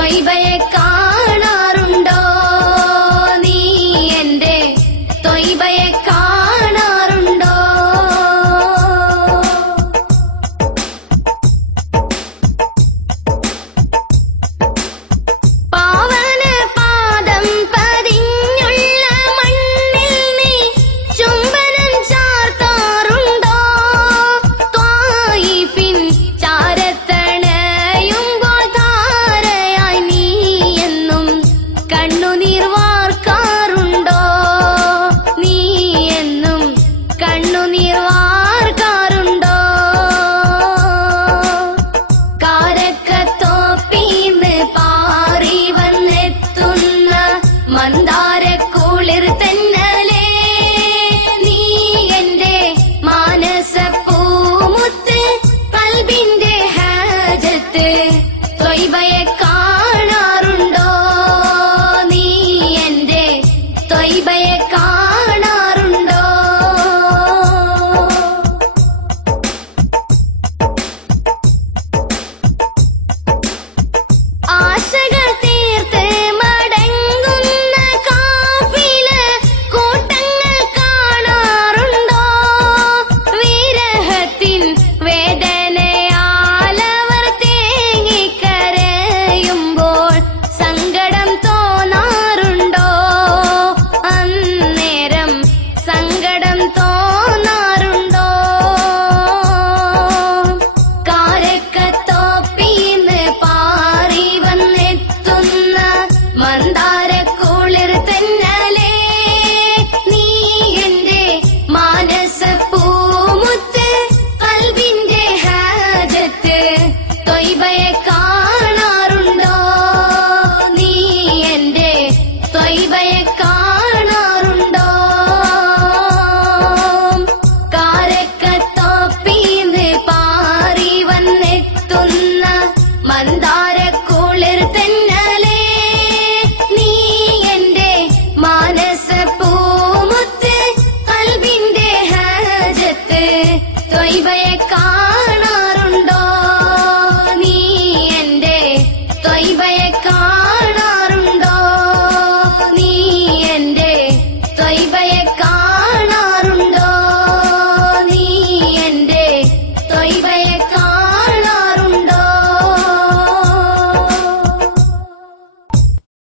ത്വയ്ബയെ കാണാറുണ്ടോ നീ എന്റെ ത്വയ്ബയെ കാണാറുണ്ടോ? പാവന പാദം പതിഞ്ഞുള്ള മണ്ണിൽ നീ ചുംബനം ചാർത്താറുണ്ടോ? ത്വായിഫിൻ ചാരത്തണയുമ്പോൾ ധാരയായി നീ എന്നും കണ്ണുനീർ വാർക്കാറുണ്ടോ? നീ എന്നും കണ്ണുനീർ വാർക്കാറുണ്ടോ? കാരക്കത്തോപ്പീന്ന് പാറി വന്നെത്തുന്ന മന്ദാരക്കുളിർ തെന്നലേ നീ എന്റെ മാനസപ്പൂമുത്ത് കൽബിന്റെ ഹാജത്ത് ത്വയ്ബയെ കാണാറുണ്ടോ നീ എന്റെ ത്വയ്ബയെ കാണാറുണ്ടോ? ആശകൾ തീർത്ത് മടങ്ങുന്ന കാഫില കൂട്ടങ്ങൾ കാണാറുണ്ടോ? വിരഹത്തിൻ വേദനയാലവർ തേങ്ങിക്കരയുമ്പോൾ സങ്കടം തോന്നാറുണ്ടോ? അന്നേരം സങ്കടം തോന്നാറുണ്ടോ? കാരക്കത്തോപ്പീന്ന് പാറി വന്നെത്തുന്ന മന്ദാരക്കുളിർ തെന്നലേ നീ എന്റെ മാനസപ്പൂമുത്ത് കൽബിന്റെ ഹാജത്ത് ത്വയ്ബയെ കാണാറുണ്ടോ നീ എന്റെ ത്വയ്ബയെ കാണാറുണ്ടോ? കാരക്കത്തോപ്പീന്ന് പാറി വന്നെത്തുന്ന മന്ദാരക്കുളിർ തെന്നലേ നീ എന്റെ മാനസപ്പൂമുത്ത് കൽബിന്റെ ഹാജത്ത് ത്വയ്ബയെ